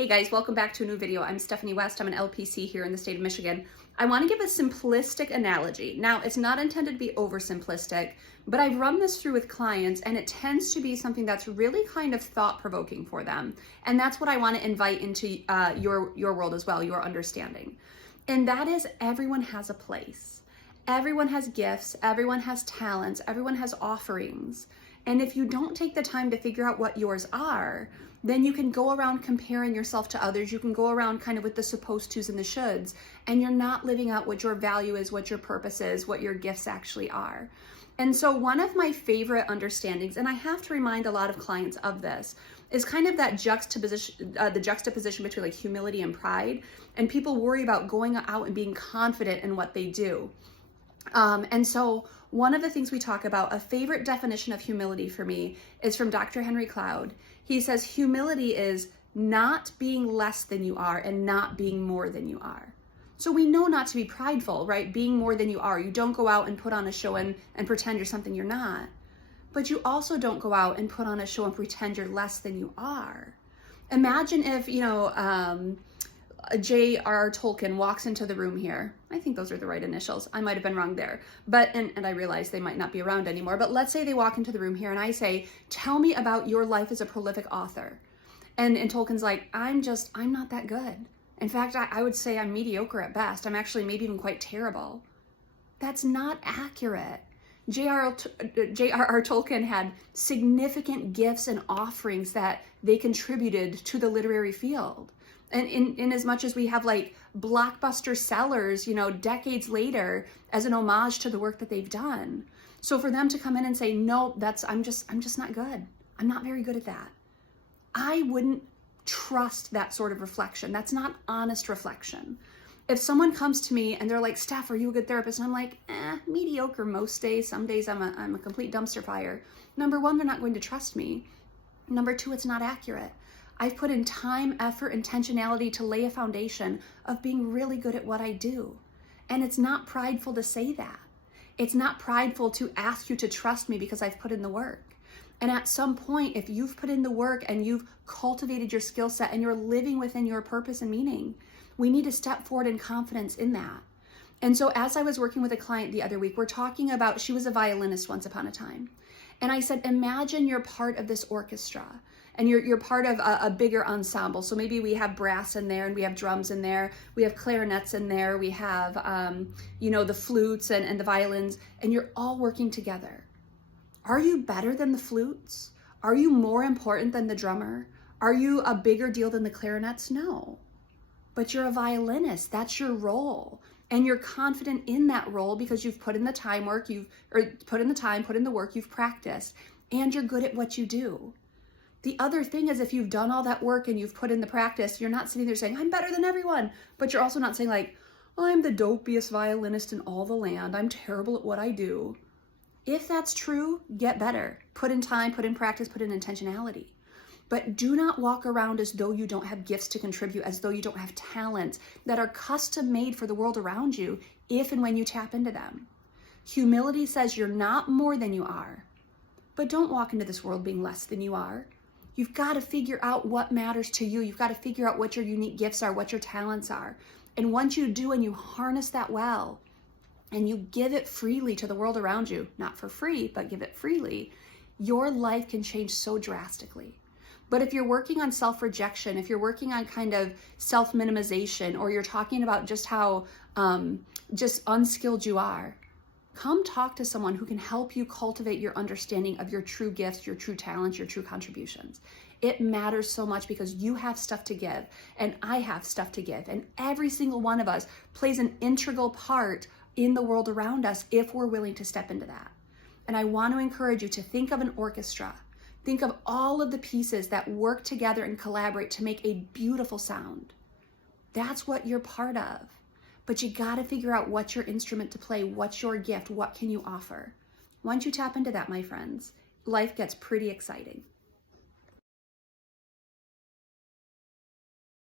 Hey guys, welcome back to a new video. I'm Stephanie West. I'm an LPC here in the state of Michigan. I want to give a simplistic analogy. Now, it's not intended to be oversimplistic, but I've run this through with clients and it tends to be something that's really kind of thought-provoking for them. And that's what I want to invite into your world as well, your understanding. And that is everyone has a place. Everyone has gifts, everyone has talents, everyone has offerings. And if you don't take the time to figure out what yours are, then you can go around comparing yourself to others. You can go around kind of with the supposed tos and the shoulds, and you're not living out what your value is, what your purpose is, what your gifts actually are. And so one of my favorite understandings, and I have to remind a lot of clients of this, is kind of that juxtaposition, the juxtaposition between like humility and pride. And people worry about going out and being confident in what they do. And so one of the things we talk about, a favorite definition of humility for me, is from Dr. Henry Cloud. He says humility is not being less than you are and not being more than you are. So we know not to be prideful, right? Being more than you are. You don't go out and put on a show and pretend you're something you're not. But you also don't go out and put on a show and pretend you're less than you are. Imagine if, J.R.R. Tolkien walks into the room here. I think those are the right initials. I might have been wrong there. But, and I realize they might not be around anymore, but let's say they walk into the room here and I say, tell me about your life as a prolific author. And Tolkien's like, I'm not that good. In fact, I would say I'm mediocre at best. I'm actually maybe even quite terrible. That's not accurate. J.R.R. Tolkien had significant gifts and offerings that they contributed to the literary field. And in as much as we have like blockbuster sellers, decades later as an homage to the work that they've done. So for them to come in and say, no, I'm just not good. I'm not very good at that. I wouldn't trust that sort of reflection. That's not honest reflection. If someone comes to me and they're like, Steph, are you a good therapist? And I'm like, mediocre most days. Some days I'm a complete dumpster fire. Number one, they're not going to trust me. Number two, it's not accurate. I've put in time, effort, intentionality to lay a foundation of being really good at what I do. And it's not prideful to say that. It's not prideful to ask you to trust me because I've put in the work. And at some point, if you've put in the work and you've cultivated your skill set and you're living within your purpose and meaning, we need to step forward in confidence in that. And so as I was working with a client the other week, we're talking about, she was a violinist once upon a time. And I said, imagine you're part of this orchestra. And you're part of a bigger ensemble. So maybe we have brass in there and we have drums in there. We have clarinets in there. We have, the flutes and the violins, and you're all working together. Are you better than the flutes? Are you more important than the drummer? Are you a bigger deal than the clarinets? No. But you're a violinist. That's your role. And you're confident in that role because you've put in the time work, put in the work, you've practiced, and you're good at what you do. The other thing is if you've done all that work and you've put in the practice, you're not sitting there saying, I'm better than everyone. But you're also not saying like, I'm the dopiest violinist in all the land. I'm terrible at what I do. If that's true, get better. Put in time, put in practice, put in intentionality. But do not walk around as though you don't have gifts to contribute, as though you don't have talents that are custom made for the world around you if and when you tap into them. Humility says you're not more than you are. But don't walk into this world being less than you are. You've got to figure out what matters to you. You've got to figure out what your unique gifts are, what your talents are. And once you do and you harness that well, and you give it freely to the world around you, not for free, but give it freely, your life can change so drastically. But if you're working on self-rejection, if you're working on kind of self-minimization, or you're talking about just how just unskilled you are, come talk to someone who can help you cultivate your understanding of your true gifts, your true talents, your true contributions. It matters so much because you have stuff to give and I have stuff to give. And every single one of us plays an integral part in the world around us if we're willing to step into that. And I want to encourage you to think of an orchestra. Think of all of the pieces that work together and collaborate to make a beautiful sound. That's what you're part of. But you got to figure out what's your instrument to play, what's your gift, what can you offer. Once you tap into that, my friends, life gets pretty exciting.